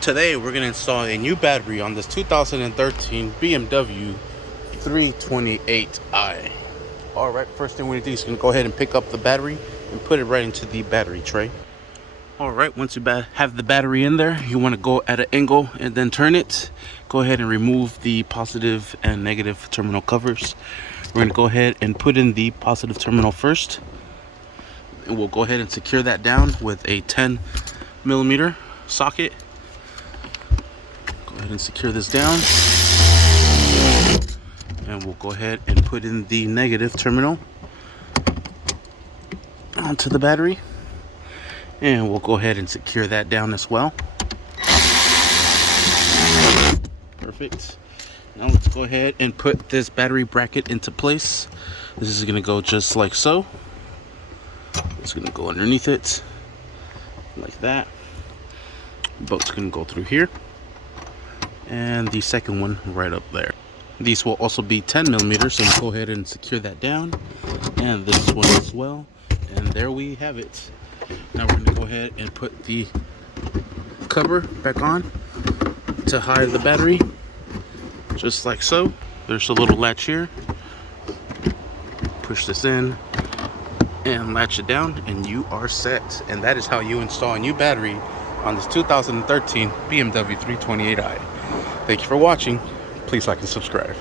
Today we're going to install a new battery on this 2013 BMW 328i. Alright, first thing we're going to do is going to go ahead and pick up the battery and put it right into the battery tray. Alright, once you have the battery in there, you want to go at an angle and then turn it. Go ahead and remove the positive and negative terminal covers. We're going to go ahead and put in the positive terminal first. And we'll go ahead and secure that down with a 10mm socket. Go ahead and secure this down. And we'll go ahead and put in the negative terminal onto the battery. And we'll go ahead and secure that down as well. Perfect. Now let's go ahead and put this battery bracket into place. This is going to go just like so. It's going to go underneath it like that. Boat's going to go through here. And the second one right up there. These will also be 10mm, so we'll go ahead and secure that down. And this one as well. And there we have it. Now we're going to go ahead and put the cover back on to hide the battery, just like so. There's a little latch here. Push this in and latch it down, and you are set. And that is how you install a new battery on this 2013 BMW 328i. Thank you for watching. Please like and subscribe.